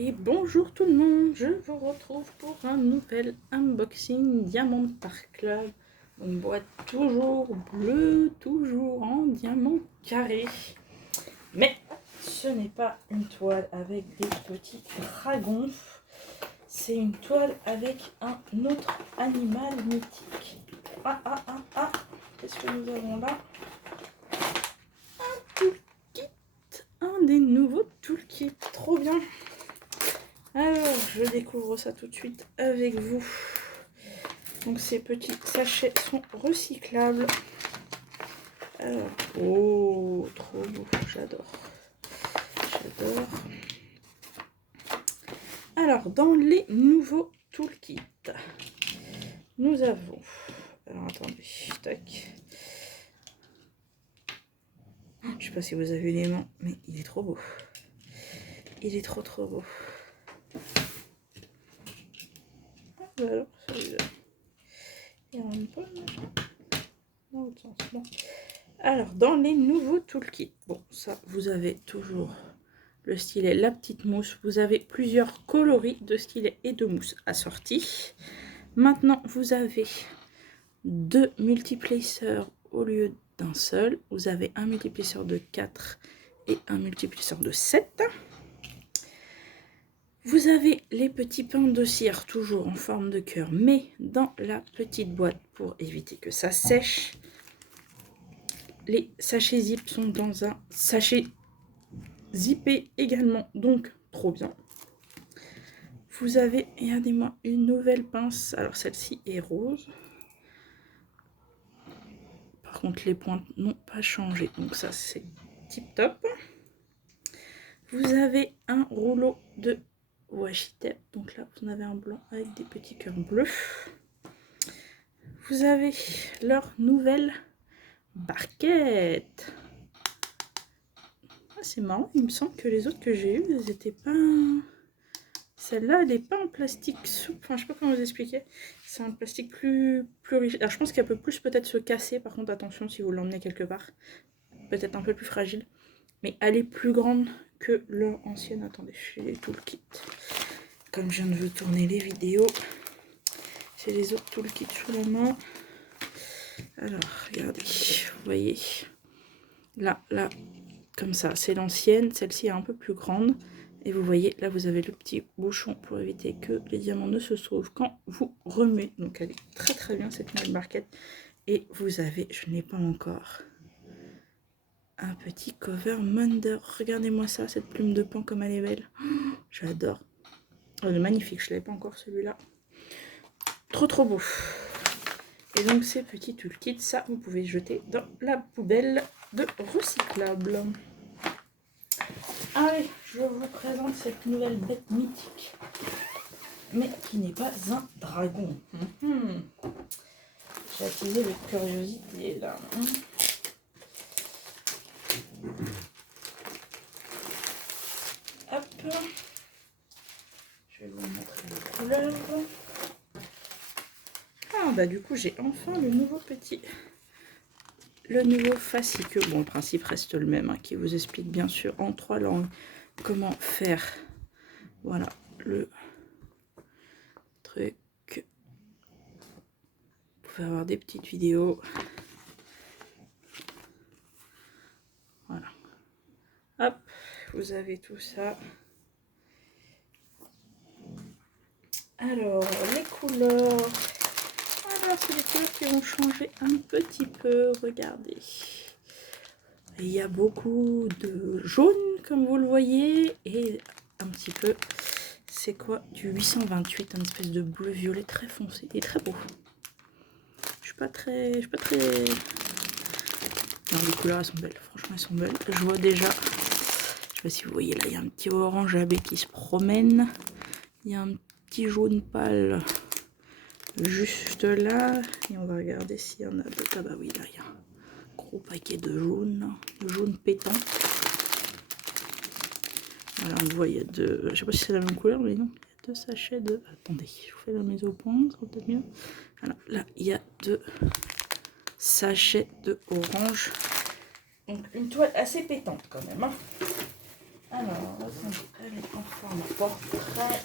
Et bonjour tout le monde, je vous retrouve pour un nouvel unboxing Diamond Art Club. Une boîte toujours bleue, toujours en diamant carré. Mais ce n'est pas une toile avec des petits dragons. C'est une toile avec un autre animal mythique. Qu'est-ce que nous avons là? Un toolkit, un des nouveaux toolkits, trop bien. Alors, je découvre ça tout de suite avec vous. Donc, ces petits sachets sont recyclables. Alors, oh, trop beau, j'adore. J'adore. Alors, dans les nouveaux toolkits, nous avons... Alors, attendez, tac. Je sais pas si vous avez les mains, mais il est trop beau. Il est trop beau. Alors, celui-là. Il rentre pas, dans l'autre sens. Bon. Alors, dans les nouveaux toolkits, bon, ça, vous avez toujours le stylet, la petite mousse. Vous avez plusieurs coloris de stylet et de mousse assortis. Maintenant, vous avez 2 multiplaceurs au lieu d'un seul. Vous avez un multiplaceur de 4 et un multiplaceur de 7. Vous avez les petits pains de cire, toujours en forme de cœur, mais dans la petite boîte pour éviter que ça sèche. Les sachets zip sont dans un sachet zippé également, donc trop bien. Vous avez, regardez-moi, une nouvelle pince. Alors celle-ci est rose. Par contre, les pointes n'ont pas changé, donc ça c'est tip top. Vous avez un rouleau de washi tape, donc là vous en avez un blanc avec des petits cœurs bleus. Vous avez leur nouvelle barquette. Ah, c'est marrant, il me semble que les autres que j'ai eues, elles n'étaient pas... Celle-là, elle n'est pas en plastique souple, enfin je sais pas comment vous expliquer. C'est un plastique plus rigide. Alors je pense qu'elle peut plus peut-être se casser, par contre attention si vous l'emmenez quelque part. Peut-être un peu plus fragile. Mais elle est plus grande que leur ancienne. Attendez, j'ai tout le kit. Comme je viens de vous tourner les vidéos, c'est les autres toolkits sous la main. Alors, regardez, vous voyez, là, comme ça, c'est l'ancienne. Celle-ci est un peu plus grande. Et vous voyez, là, vous avez le petit bouchon pour éviter que les diamants ne se sauvent quand vous remuez. Donc, elle est très bien, cette nouvelle barquette. Et vous avez, je n'ai pas encore, un petit cover Munder. Regardez-moi ça, cette plume de pan, comme elle est belle. Oh, j'adore. Elle est magnifique, je ne l'avais pas encore celui-là. Trop beau. Et donc ces petits toolkits, ça vous pouvez jeter dans la poubelle de recyclable. Allez, je vous présente cette nouvelle bête mythique, mais qui n'est pas un dragon. J'ai attisé de curiosité là. Hop. Je vais vous montrer les couleurs. Ah bah du coup j'ai enfin le nouveau fascicule. Bon, le principe reste le même, hein, qui vous explique bien sûr en 3 langues comment faire, voilà, le truc. Vous pouvez avoir des petites vidéos. Voilà. Hop, vous avez tout ça. Alors, les couleurs. Alors, c'est des couleurs qui vont changer un petit peu. Regardez. Il y a beaucoup de jaune, comme vous le voyez, et un petit peu, c'est quoi, du 828, un espèce de bleu violet très foncé. Il est très beau. Je suis pas très... Non, les couleurs, elles sont belles. Franchement, elles sont belles. Je vois déjà... Je sais pas si vous voyez, là, il y a un petit orange AB qui se promène. Il y a un petit jaune pâle juste là. Et on va regarder s'il y en a d'autres. Ah bah oui, là, il y a un gros paquet de jaune pétant. Voilà, on voit, il y a deux... Je sais pas si c'est la même couleur, mais non. Il y a 2 sachets de... Attendez, je vous fais la mise au point, ça sera peut-être mieux. Voilà, là, il y a 2 sachets de orange. Donc, une toile assez pétante quand même. Hein. Alors, attendez, elle est en forme portrait.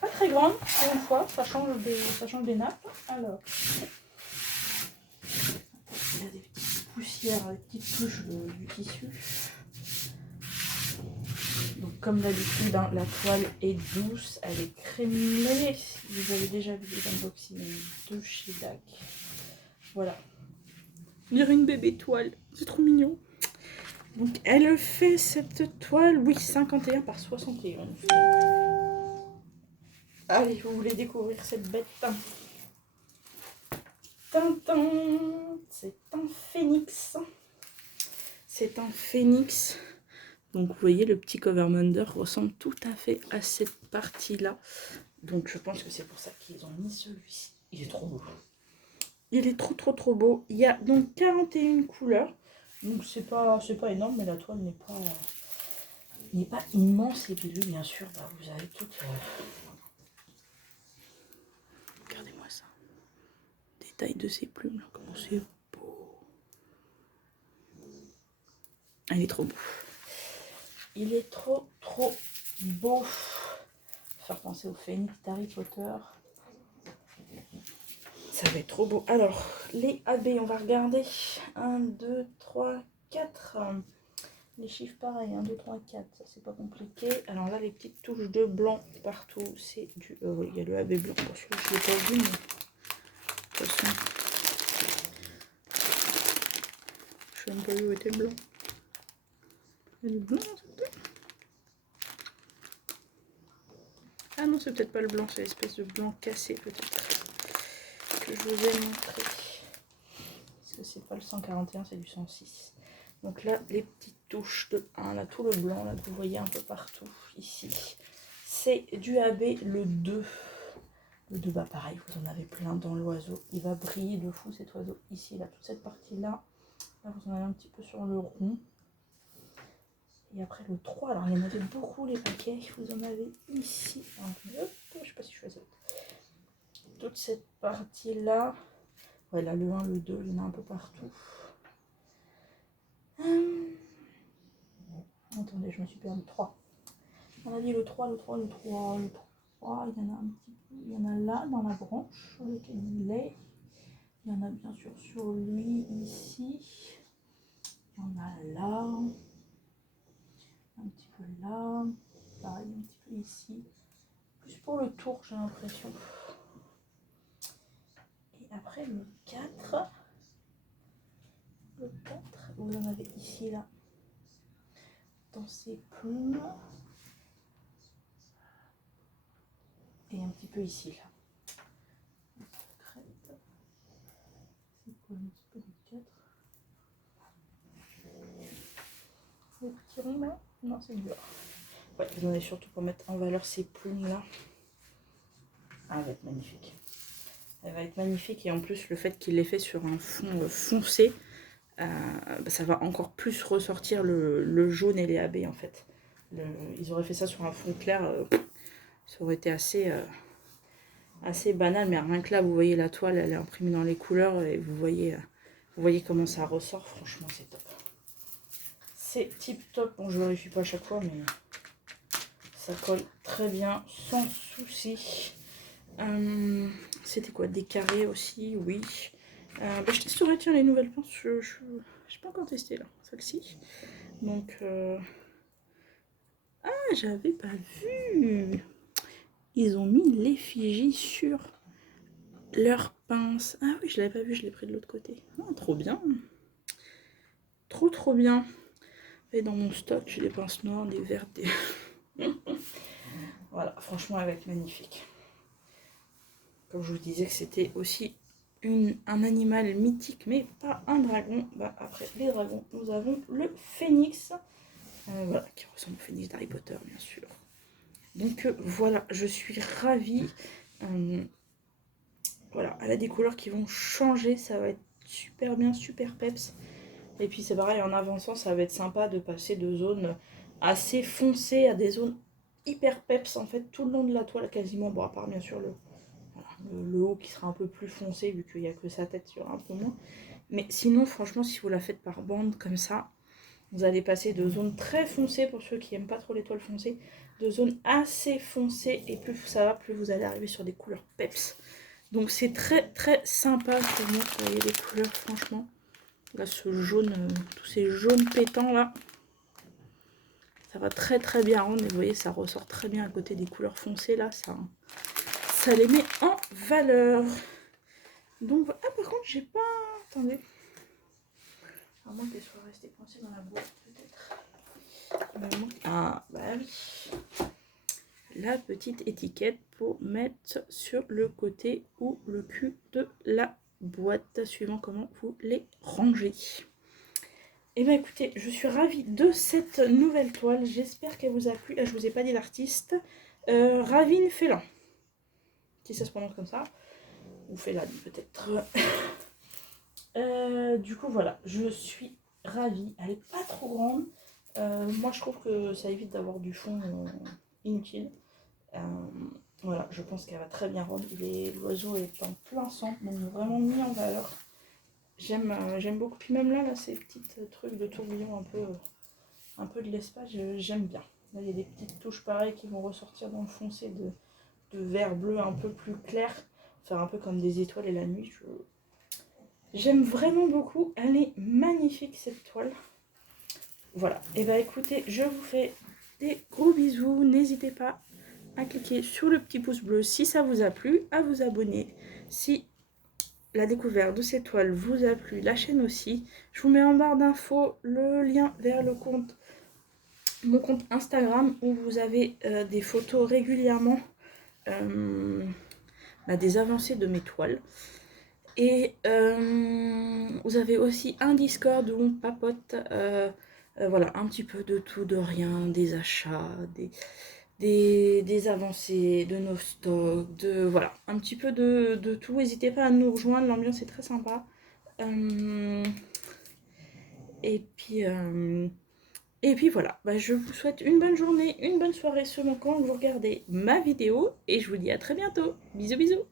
Pas très grande, pour une fois, ça change des nappes. Alors, il y a des petites poussières, des petites touches du tissu. Donc comme d'habitude, hein, la toile est douce, elle est crémée. Vous avez déjà vu les unboxings de chez DAC. Voilà. On dirait une bébé toile, c'est trop mignon. Donc elle fait cette toile, oui, 51 par 61. Allez, vous voulez découvrir cette bête? Tintin, c'est un phénix. C'est un phénix. Donc vous voyez, le petit Covermunder ressemble tout à fait à cette partie-là. Donc je pense que c'est pour ça qu'ils ont mis celui-ci. Il est trop beau. Il est trop beau. Il y a donc 41 couleurs. Donc c'est pas énorme, mais la toile n'est pas immense. Et puis lui, bien sûr, bah, vous avez toute... Regardez-moi ça. Détail de ses plumes, là, comment c'est beau. Il est trop beau. Il est trop beau. Faire penser au phénix d'Harry Potter. Ça va être trop beau. Alors, les AB, on va regarder. 1, 2, 3, 4. Les chiffres pareils. 1, 2, 3, 4. Ça, c'est pas compliqué. Alors là, les petites touches de blanc partout. C'est du... oui, il y a le AB blanc. Bon, celui-là, je l'ai pas vu, mais... De toute façon... Je sais même pas où était le blanc. Il y a du blanc, c'est peut-être... Ah non, c'est peut-être pas le blanc. C'est l'espèce de blanc cassé, peut-être. Que je vous ai montré. Parce que c'est pas le 141, c'est du 106. Donc là, les petites touches de 1, là, tout le blanc, là, que vous voyez un peu partout, ici. C'est du AB, le 2. Le 2, bah pareil, vous en avez plein dans l'oiseau. Il va briller de fou, cet oiseau. Ici, là, toute cette partie-là. Là, vous en avez un petit peu sur le rond. Et après, le 3, alors il y en avait beaucoup, les paquets. Vous en avez ici. Alors, hop, je sais pas si je fais ça. Toute cette partie-là. Ouais, là, le 1, le 2, il y en a un peu partout. Attendez, je me suis perdu. 3. On a dit le 3, le 3, le 3, le 3. Il y en a un petit peu. Il y en a là, dans la branche sur laquelle il est. Il y en a bien sûr sur lui, ici. Il y en a là. Un petit peu là. Pareil, un petit peu ici. Plus pour le tour, j'ai l'impression. Et après, le 4. Le 4, vous en avez ici, là. Dans ses plumes. Et un petit peu ici, là. C'est quoi un petit peu le 4? Le petit rond, là? Non, c'est dur. Ouais, vous en avez surtout pour mettre en valeur ces plumes, là. Ah, elle va être magnifique. Elle va être magnifique. Et en plus, le fait qu'il l'ait fait sur un fond foncé, bah, ça va encore plus ressortir le jaune et les AB, en fait. Ils auraient fait ça sur un fond clair, ça aurait été assez banal, mais rien que là, vous voyez la toile, elle est imprimée dans les couleurs et vous voyez comment ça ressort. Franchement, c'est top. C'est tip top. Bon, je vérifie pas à chaque fois, mais ça colle très bien, sans souci. C'était quoi, des carrés aussi? Oui. Bah, je testerai, tiens, les nouvelles pinces. Je n'ai pas encore testé là, celle-ci. Donc, ah, j'avais pas vu. Ils ont mis l'effigie sur leur pince. Ah oui, je l'avais pas vu, je l'ai pris de l'autre côté. Oh, trop bien. Trop bien. Et dans mon stock, j'ai des pinces noires, des vertes, des... Voilà, franchement, elle va être magnifique. Comme je vous disais que c'était aussi un animal mythique, mais pas un dragon. Bah, après les dragons, nous avons le phénix. Voilà, qui ressemble au phénix d'Harry Potter, bien sûr. Donc voilà, je suis ravie. Voilà, elle a des couleurs qui vont changer, ça va être super bien, super peps. Et puis c'est pareil, en avançant, ça va être sympa de passer de zones assez foncées à des zones hyper peps, en fait, tout le long de la toile quasiment. Bon, à part bien sûr le haut qui sera un peu plus foncé, vu qu'il n'y a que sa tête sur un peu moins. Mais sinon, franchement, si vous la faites par bande comme ça, Vous allez passer de zones très foncées pour ceux qui n'aiment pas trop les toiles foncées, de zones assez foncées, et plus ça va, plus vous allez arriver sur des couleurs peps. Donc c'est très très sympa pour moi, vous voyez les couleurs franchement. Là ce jaune, tous ces jaunes pétants là, ça va très très bien rendre, et vous voyez ça ressort très bien à côté des couleurs foncées là, ça les met en valeur. Donc ah par contre j'ai pas, attendez, à moins qu'elle soit restée coincée dans la boîte peut-être. Ah bah oui, la petite étiquette pour mettre sur le côté ou le cul de la boîte, suivant comment vous les rangez. Et bien écoutez, je suis ravie de cette nouvelle toile, j'espère qu'elle vous a plu. Ah, je vous ai pas dit l'artiste, Ravine Félan, si ça se prononce comme ça, ou Félan peut-être. Du coup voilà, je suis ravie, elle est pas trop grande, moi je trouve que ça évite d'avoir du fond inutile. Voilà, je pense qu'elle va très bien rendre, l'oiseau est en plein centre, donc vraiment mis en valeur. J'aime beaucoup, puis même là ces petits trucs de tourbillon un peu de l'espace, j'aime bien. Là il y a des petites touches pareilles qui vont ressortir dans le foncé de vert bleu un peu plus clair, faire un peu comme des étoiles et la nuit. J'aime vraiment beaucoup, elle est magnifique cette toile. Voilà, et bah écoutez, je vous fais des gros bisous, n'hésitez pas à cliquer sur le petit pouce bleu si ça vous a plu, à vous abonner si la découverte de ces toiles vous a plu, la chaîne aussi. Je vous mets en barre d'infos le lien vers mon compte Instagram où vous avez des photos régulièrement des avancées de mes toiles. Et vous avez aussi un Discord où on papote, voilà, un petit peu de tout, de rien, des achats, des avancées, de nos stocks, voilà, un petit peu de tout. N'hésitez pas à nous rejoindre, l'ambiance est très sympa. Et puis voilà, je vous souhaite une bonne journée, une bonne soirée selon quand vous regardez ma vidéo, et je vous dis à très bientôt. Bisous bisous.